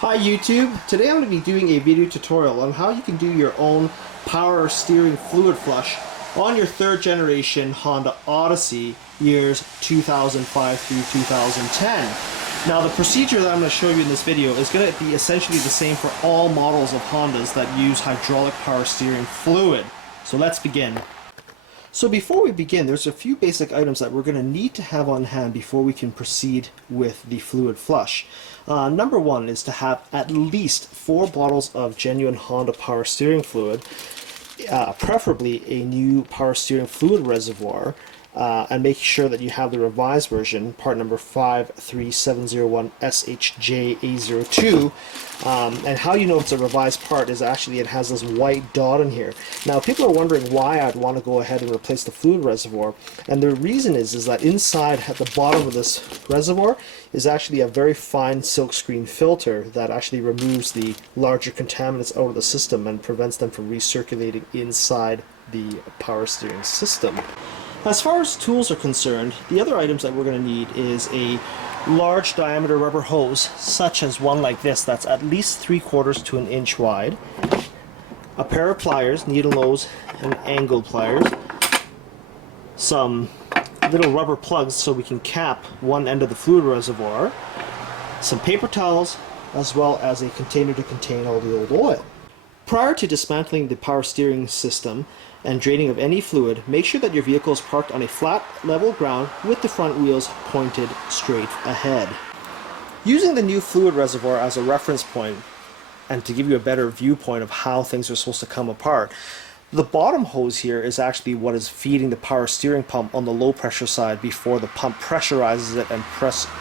Hi YouTube, today I'm going to be doing a video tutorial on how you can do your own power steering fluid flush on your third generation Honda Odyssey years 2005 through 2010. Now the procedure that I'm going to show you in this video is going to be essentially the same for all models of Hondas that use hydraulic power steering fluid. So let's begin. So before we begin, there's a few basic items that we're going to need to have on hand before we can proceed with the fluid flush. Number one is to have at least 4 bottles of genuine Honda power steering fluid, preferably a new power steering fluid reservoir, and make sure that you have the revised version, part number 53701 SHJ-A02. And how you know it's a revised part is actually it has this white dot in here. Now people are wondering why I'd want to go ahead and replace the fluid reservoir, and the reason is that inside at the bottom of this reservoir is actually a very fine silkscreen filter that actually removes the larger contaminants out of the system and prevents them from recirculating inside the power steering system. As far as tools are concerned, the other items that we're going to need is a large diameter rubber hose, such as one like this that's at least 3/4 to an inch wide, a pair of pliers, needle nose and angle pliers, some little rubber plugs so we can cap one end of the fluid reservoir, some paper towels, as well as a container to contain all the old oil. Prior to dismantling the power steering system and draining of any fluid, make sure that your vehicle is parked on a flat, level ground with the front wheels pointed straight ahead. Using the new fluid reservoir as a reference point, and to give you a better viewpoint of how things are supposed to come apart, the bottom hose here is actually what is feeding the power steering pump on the low pressure side before the pump pressurizes it and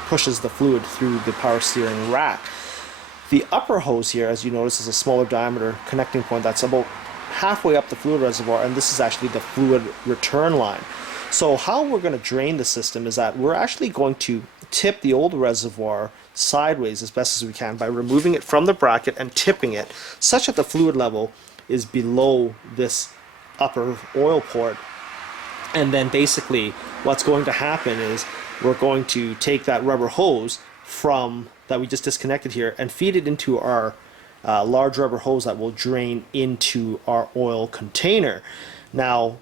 pushes the fluid through the power steering rack. The upper hose here, as you notice, is a smaller diameter connecting point that's about halfway up the fluid reservoir, and this is actually the fluid return line. So how we're going to drain the system is that we're actually going to tip the old reservoir sideways as best as we can by removing it from the bracket and tipping it such that the fluid level is below this upper oil port. And then basically what's going to happen is we're going to take that rubber hose from that we just disconnected here and feed it into our large rubber hose that will drain into our oil container. Now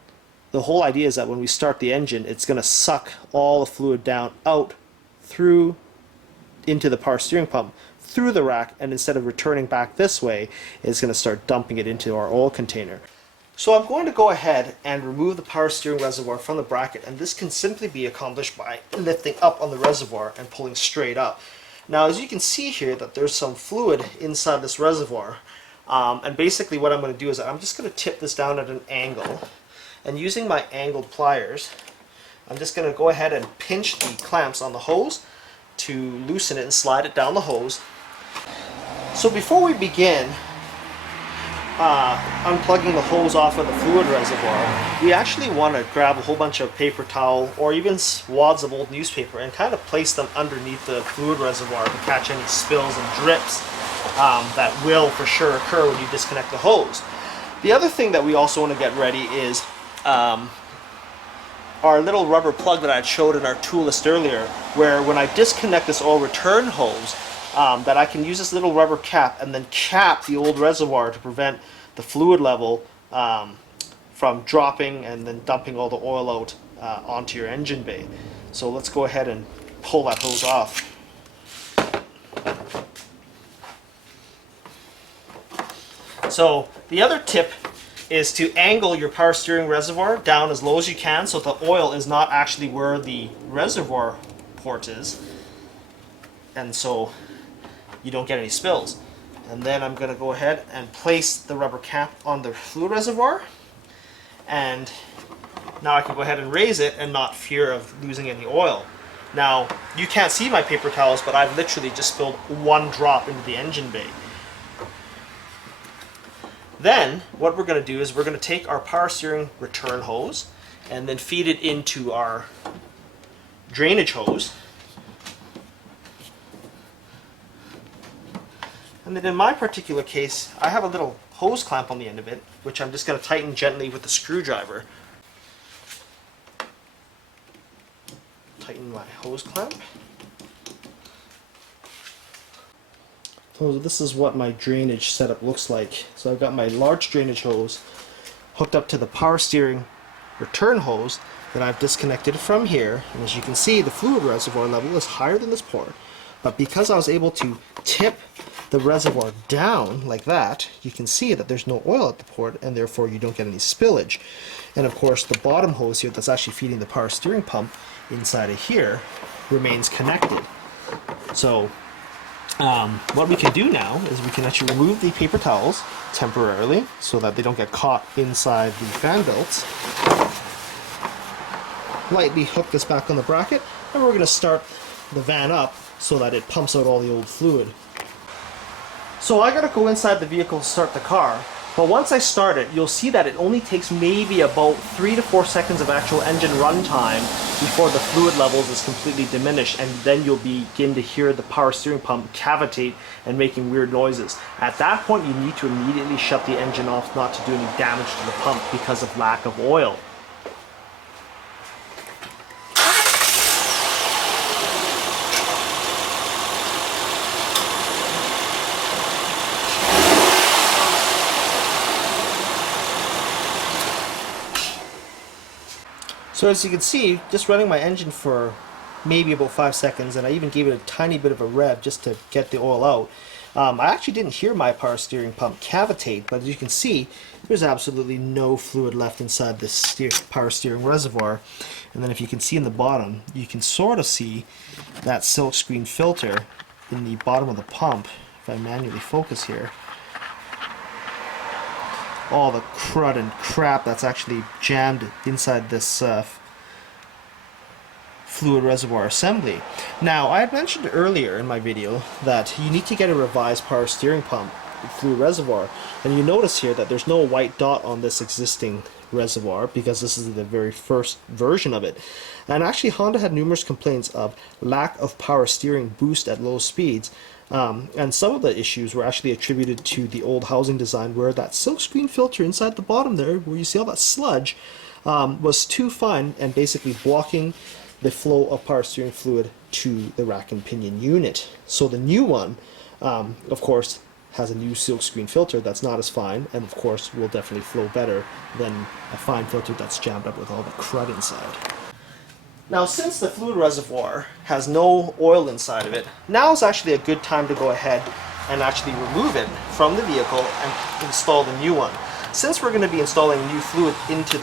the whole idea is that when we start the engine, it's going to suck all the fluid down out through into the power steering pump through the rack, and instead of returning back this way, it's going to start dumping it into our oil container. So I'm going to go ahead and remove the power steering reservoir from the bracket, and this can simply be accomplished by lifting up on the reservoir and pulling straight up. Now as you can see here that there's some fluid inside this reservoir, and basically what I'm going to do is I'm just going to tip this down at an angle, and using my angled pliers I'm just going to go ahead and pinch the clamps on the hose to loosen it and slide it down the hose. So before we begin unplugging the hose off of the fluid reservoir, we actually want to grab a whole bunch of paper towel or even wads of old newspaper and kind of place them underneath the fluid reservoir to catch any spills and drips that will for sure occur when you disconnect the hose. The other thing that we also want to get ready is our little rubber plug that I had showed in our tool list earlier, where when I disconnect this oil return hose, that I can use this little rubber cap and then cap the old reservoir to prevent the fluid level from dropping and then dumping all the oil out onto your engine bay. So let's go ahead and pull that hose off. So the other tip is to angle your power steering reservoir down as low as you can so the oil is not actually where the reservoir port is, and so you don't get any spills. And then I'm going to go ahead and place the rubber cap on the fluid reservoir, and now I can go ahead and raise it and not fear of losing any oil. Now you can't see my paper towels, but I've literally just spilled 1 drop into the engine bay. Then what we're going to do is we're going to take our power steering return hose and then feed it into our drainage hose. And then in my particular case, I have a little hose clamp on the end of it, which I'm just going to tighten gently with a screwdriver. Tighten my hose clamp. So this is what my drainage setup looks like. So I've got my large drainage hose hooked up to the power steering return hose that I've disconnected from here. And as you can see, the fluid reservoir level is higher than this port. But because I was able to tip the reservoir down like that, you can see that there's no oil at the port, and therefore you don't get any spillage. And of course, the bottom hose here that's actually feeding the power steering pump inside of here remains connected. So what we can do now is we can actually remove the paper towels temporarily so that they don't get caught inside the fan belts. Lightly hook this back on the bracket, and we're going to start the van up so that it pumps out all the old fluid. So I gotta go inside the vehicle to start the car, but once I start it, you'll see that it only takes maybe about 3 to 4 seconds of actual engine run time before the fluid levels is completely diminished, and then you'll begin to hear the power steering pump cavitate and making weird noises. At that point, you need to immediately shut the engine off not to do any damage to the pump because of lack of oil. So as you can see, just running my engine for maybe about 5 seconds, and I even gave it a tiny bit of a rev just to get the oil out. I actually didn't hear my power steering pump cavitate, but as you can see, there's absolutely no fluid left inside this power steering reservoir. And then if you can see in the bottom, you can sort of see that silkscreen filter in the bottom of the pump. If I manually focus here, all the crud and crap that's actually jammed inside this fluid reservoir assembly. Now, I had mentioned earlier in my video that you need to get a revised power steering pump fluid reservoir, and you notice here that there's no white dot on this existing reservoir because this is the very first version of it. And actually, Honda had numerous complaints of lack of power steering boost at low speeds. And some of the issues were actually attributed to the old housing design, where that silkscreen filter inside the bottom there, where you see all that sludge, was too fine and basically blocking the flow of power steering fluid to the rack and pinion unit. So the new one, of course, has a new silkscreen filter that's not as fine, and of course will definitely flow better than a fine filter that's jammed up with all the crud inside. Now, since the fluid reservoir has no oil inside of it, now is actually a good time to go ahead and actually remove it from the vehicle and install the new one. Since we're going to be installing new fluid into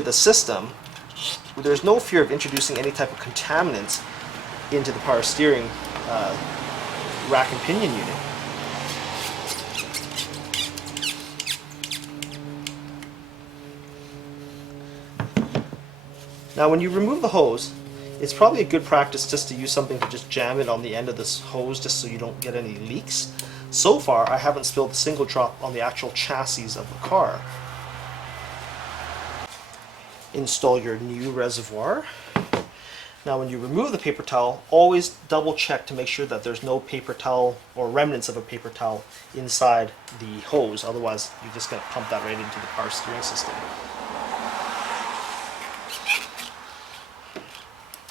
the system, there's no fear of introducing any type of contaminants into the power steering rack and pinion unit. Now, when you remove the hose, it's probably a good practice just to use something to just jam it on the end of this hose just so you don't get any leaks. So far, I haven't spilled a single drop on the actual chassis of the car. Install your new reservoir. Now, when you remove the paper towel, always double check to make sure that there's no paper towel or remnants of a paper towel inside the hose. Otherwise, you're just going to pump that right into the power steering system.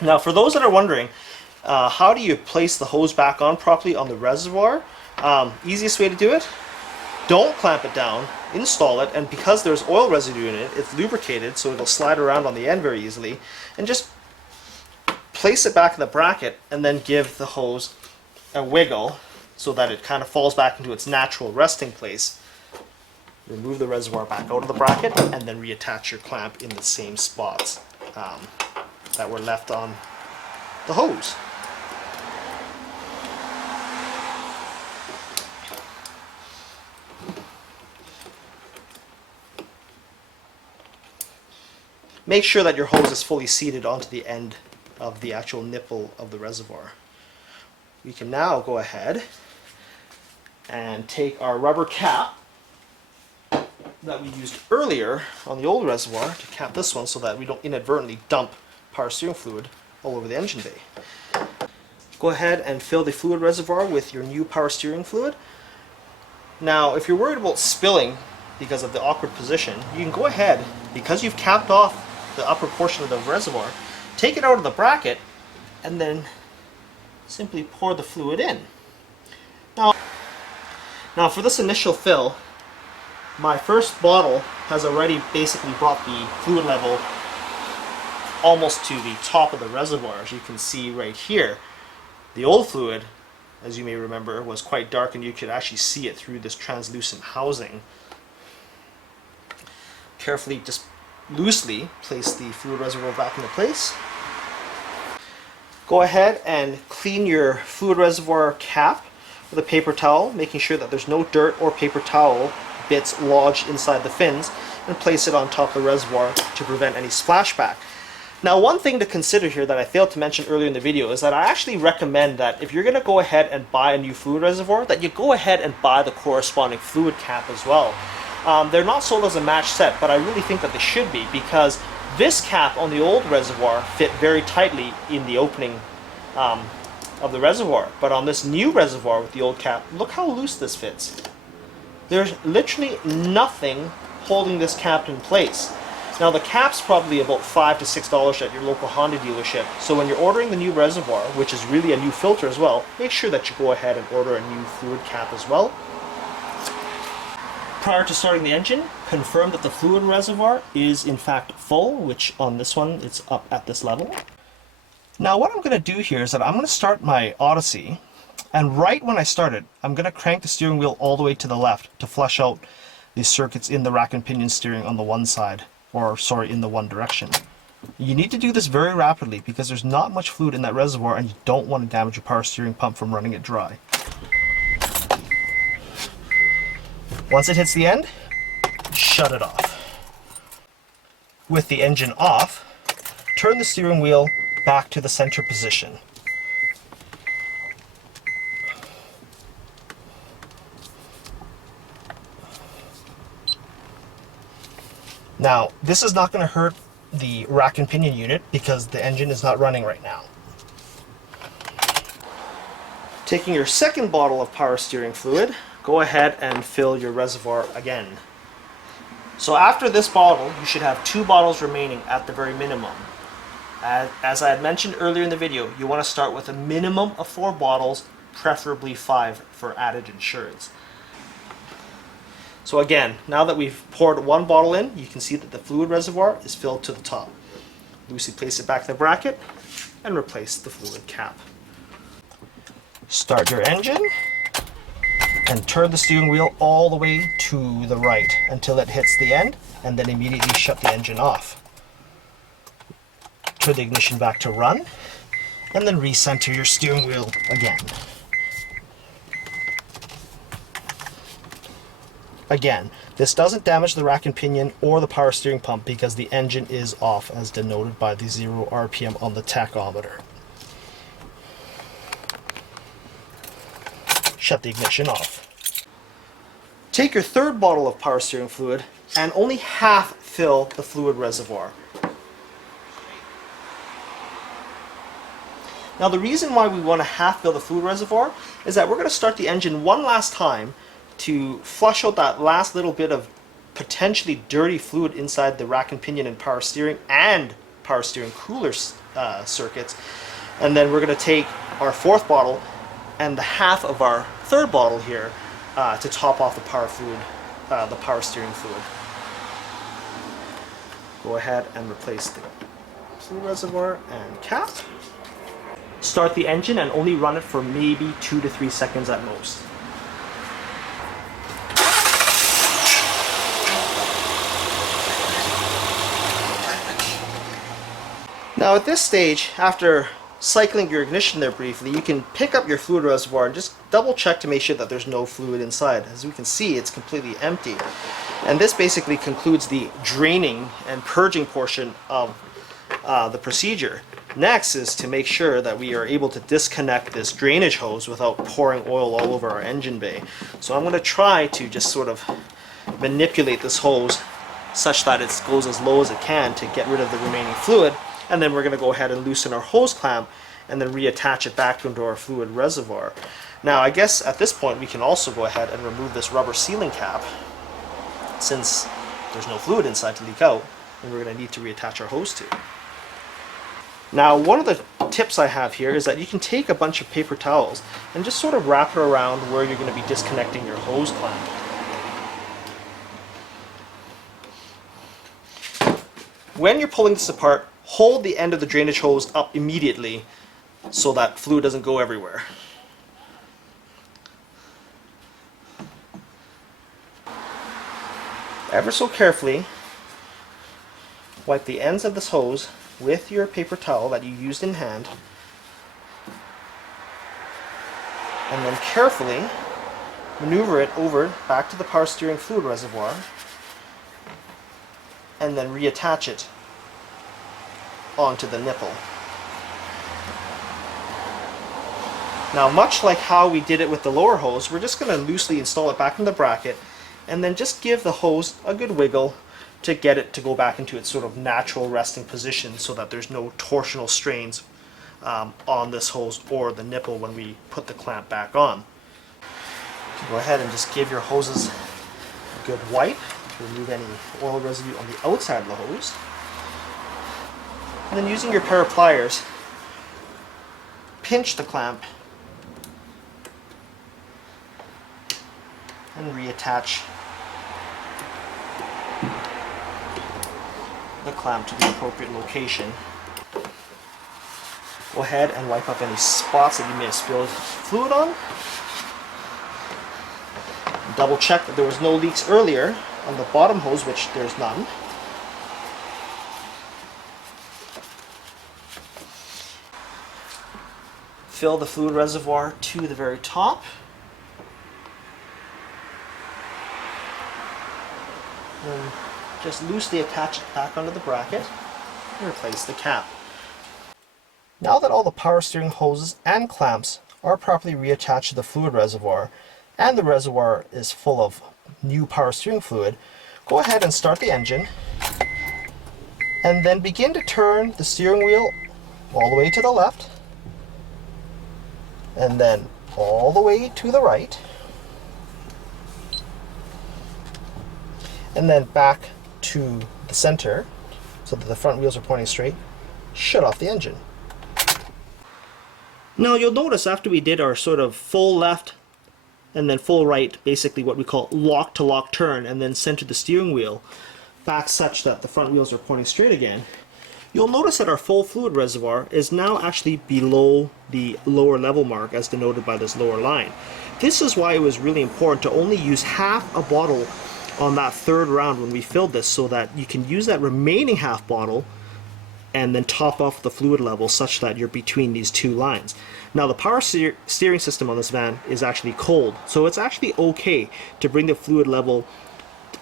Now, for those that are wondering, how do you place the hose back on properly on the reservoir? Easiest way to do it, don't clamp it down, install it, and because there's oil residue in it, it's lubricated so it'll slide around on the end very easily, and just place it back in the bracket and then give the hose a wiggle so that it kind of falls back into its natural resting place. Remove the reservoir back out of the bracket and then reattach your clamp in the same spots that were left on the hose. Make sure that your hose is fully seated onto the end of the actual nipple of the reservoir. We can now go ahead and take our rubber cap that we used earlier on the old reservoir to cap this one so that we don't inadvertently dump power steering fluid all over the engine bay. Go ahead and fill the fluid reservoir with your new power steering fluid. Now, if you're worried about spilling because of the awkward position, you can go ahead, because you've capped off the upper portion of the reservoir, take it out of the bracket and then simply pour the fluid in. Now for this initial fill, my first bottle has already basically brought the fluid level almost to the top of the reservoir, as you can see right here. The old fluid, as you may remember, was quite dark and you could actually see it through this translucent housing. Carefully, just loosely place the fluid reservoir back into place. Go ahead and clean your fluid reservoir cap with a paper towel, making sure that there's no dirt or paper towel bits lodged inside the fins, and place it on top of the reservoir to prevent any splashback. Now, one thing to consider here that I failed to mention earlier in the video is that I actually recommend that if you're going to go ahead and buy a new fluid reservoir, that you go ahead and buy the corresponding fluid cap as well. They're not sold as a match set, but I really think that they should be, because this cap on the old reservoir fit very tightly in the opening of the reservoir. But on this new reservoir with the old cap, look how loose this fits. There's literally nothing holding this cap in place. Now the cap's probably about $5 to $6 at your local Honda dealership, so when you're ordering the new reservoir, which is really a new filter as well, make sure that you go ahead and order a new fluid cap as well. Prior to starting the engine, confirm that the fluid reservoir is in fact full, which on this one it's up at this level. Now what I'm going to do here is that I'm going to start my Odyssey, and right when I start it, I'm going to crank the steering wheel all the way to the left to flush out the circuits in the rack and pinion steering on the one side. Or sorry, in the one direction. You need to do this very rapidly because there's not much fluid in that reservoir and you don't want to damage your power steering pump from running it dry. Once it hits the end, shut it off. With the engine off, turn the steering wheel back to the center position. Now, this is not going to hurt the rack and pinion unit because the engine is not running right now. Taking your second bottle of power steering fluid, go ahead and fill your reservoir again. So after this bottle, you should have 2 bottles remaining at the very minimum. As I had mentioned earlier in the video, you want to start with a minimum of 4 bottles, preferably 5 for added insurance. So again, now that we've poured 1 bottle in, you can see that the fluid reservoir is filled to the top. Loosely place it back in the bracket and replace the fluid cap. Start your engine and turn the steering wheel all the way to the right until it hits the end, and then immediately shut the engine off. Turn the ignition back to run and then recenter your steering wheel again. Again, this doesn't damage the rack and pinion or the power steering pump because the engine is off, as denoted by the 0 RPM on the tachometer. Shut the ignition off. Take your third bottle of power steering fluid and only half fill the fluid reservoir. Now the reason why we want to half fill the fluid reservoir is that we're going to start the engine one last time to flush out that last little bit of potentially dirty fluid inside the rack and pinion and power steering cooler circuits. And then we're going to take our 4th bottle and the half of our 3rd bottle here to top off the power steering fluid. Go ahead and replace the fluid reservoir and cap. Start the engine and only run it for maybe 2 to 3 seconds at most. Now at this stage, after cycling your ignition there briefly, you can pick up your fluid reservoir and just double check to make sure that there's no fluid inside. As we can see, it's completely empty. And this basically concludes the draining and purging portion of the procedure. Next is to make sure that we are able to disconnect this drainage hose without pouring oil all over our engine bay. So I'm going to try to just sort of manipulate this hose such that it goes as low as it can to get rid of the remaining fluid. And then we're going to go ahead and loosen our hose clamp and then reattach it back into our fluid reservoir. Now I guess at this point we can also go ahead and remove this rubber sealing cap, since there's no fluid inside to leak out, and we're going to need to reattach our hose to. Now one of the tips I have here is that you can take a bunch of paper towels and just sort of wrap it around where you're going to be disconnecting your hose clamp. When you're pulling this apart, hold the end of the drainage hose up immediately so that fluid doesn't go everywhere. Ever so carefully, wipe the ends of this hose with your paper towel that you used in hand, and then carefully maneuver it over back to the power steering fluid reservoir, and then reattach it onto the nipple. Now, much like how we did it with the lower hose, we're just going to loosely install it back in the bracket and then just give the hose a good wiggle to get it to go back into its sort of natural resting position so that there's no torsional strains on this hose or the nipple when we put the clamp back on. So go ahead and just give your hoses a good wipe to remove any oil residue on the outside of the hose. And then using your pair of pliers, pinch the clamp and reattach the clamp to the appropriate location. Go ahead and wipe up any spots that you may have spilled fluid on. Double check that there was no leaks earlier on the bottom hose, which there's none. Fill the fluid reservoir to the very top. And just loosely attach it back onto the bracket and replace the cap. Now that all the power steering hoses and clamps are properly reattached to the fluid reservoir and the reservoir is full of new power steering fluid, go ahead and start the engine and then begin to turn the steering wheel all the way to the left and then all the way to the right and then back to the center so that the front wheels are pointing straight. Shut off the engine. Now you'll notice after we did our sort of full left and then full right, basically what we call lock to lock turn, and then center the steering wheel back such that the front wheels are pointing straight again, you'll notice that our full fluid reservoir is now actually below the lower level mark as denoted by this lower line. This is why it was really important to only use half a bottle on that third round when we filled this, so that you can use that remaining half bottle and then top off the fluid level such that you're between these two lines. Now the power steering system on this van is actually cold, so it's actually okay to bring the fluid level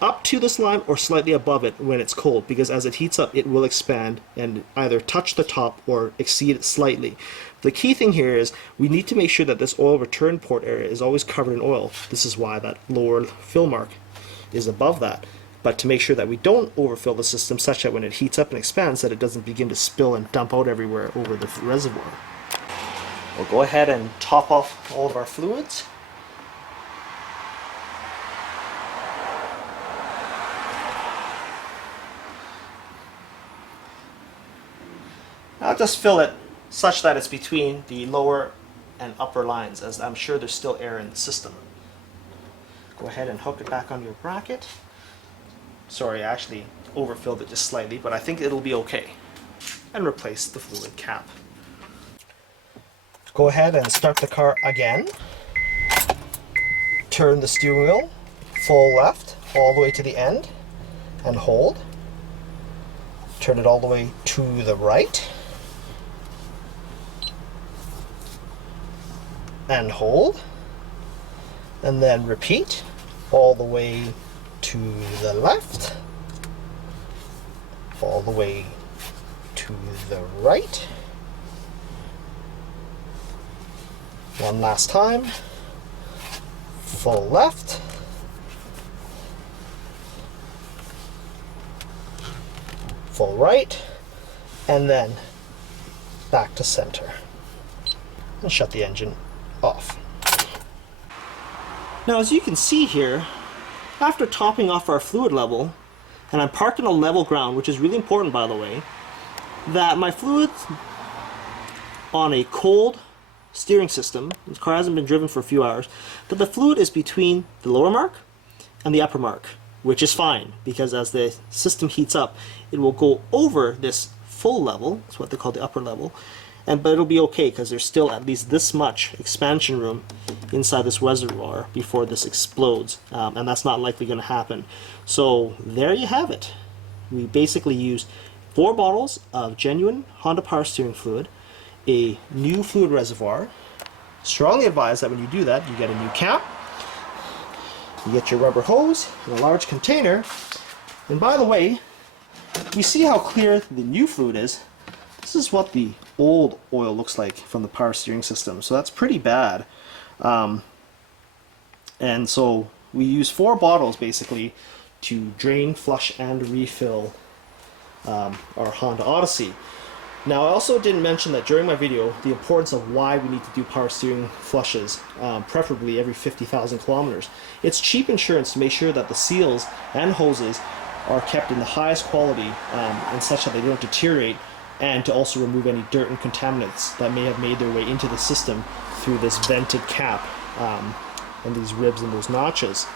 up to this line or slightly above it when it's cold, because as it heats up it will expand and either touch the top or exceed it slightly. The key thing here is we need to make sure that this oil return port area is always covered in oil. This is why that lower fill mark is above that, but to make sure that we don't overfill the system such that when it heats up and expands that it doesn't begin to spill and dump out everywhere over the reservoir. We'll go ahead and top off all of our fluids. I'll just fill it such that it's between the lower and upper lines, as I'm sure there's still air in the system. Go ahead and hook it back on your bracket. Sorry, I actually overfilled it just slightly, but I think it'll be okay. And replace the fluid cap. Go ahead and start the car again. Turn the steering wheel full left all the way to the end and hold. Turn it all the way to the right and hold, and then repeat all the way to the left, all the way to the right. One last time. Full left. Full right. And then back to center. And shut the engine off. Now, as you can see here, after topping off our fluid level, and I'm parked on a level ground, which is really important by the way, that my fluids on a cold steering system, the car hasn't been driven for a few hours, that the fluid is between the lower mark and the upper mark, which is fine because as the system heats up, it will go over this full level, that's what they call the upper level, but it'll be okay because there's still at least this much expansion room inside this reservoir before this explodes, and that's not likely going to happen. So there you have it. We basically used 4 bottles of genuine Honda power steering fluid, a new fluid reservoir. Strongly advise that when you do that, you get a new cap, you get your rubber hose in a large container, and by the way, we see how clear the new fluid is. This is what the old oil looks like from the power steering system, so that's pretty bad. And so we use 4 bottles basically to drain, flush, and refill our Honda Odyssey. Now I also didn't mention that during my video the importance of why we need to do power steering flushes, preferably every 50,000 kilometers. It's cheap insurance to make sure that the seals and hoses are kept in the highest quality and such that they don't deteriorate, and to also remove any dirt and contaminants that may have made their way into the system through this vented cap and these ribs and those notches.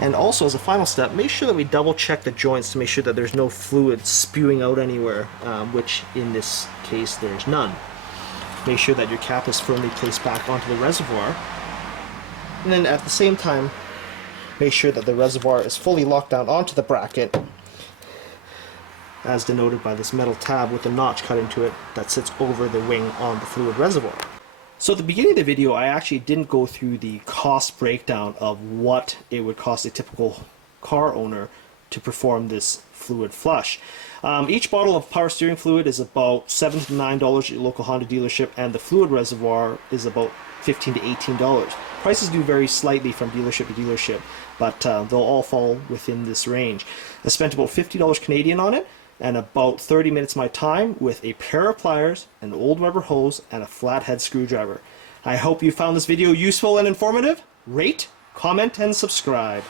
And also, as a final step, make sure that we double check the joints to make sure that there's no fluid spewing out anywhere, which in this case there's none. Make sure that your cap is firmly placed back onto the reservoir, and then at the same time make sure that the reservoir is fully locked down onto the bracket, as denoted by this metal tab with a notch cut into it that sits over the wing on the fluid reservoir. So at the beginning of the video, I actually didn't go through the cost breakdown of what it would cost a typical car owner to perform this fluid flush. Each bottle of power steering fluid is about $7 to $9 at your local Honda dealership, and the fluid reservoir is about $15 to $18. Prices do vary slightly from dealership to dealership, but they'll all fall within this range. I spent about $50 Canadian on it, and about 30 minutes of my time with a pair of pliers, an old rubber hose, and a flathead screwdriver. I hope you found this video useful and informative. Rate, comment, and subscribe.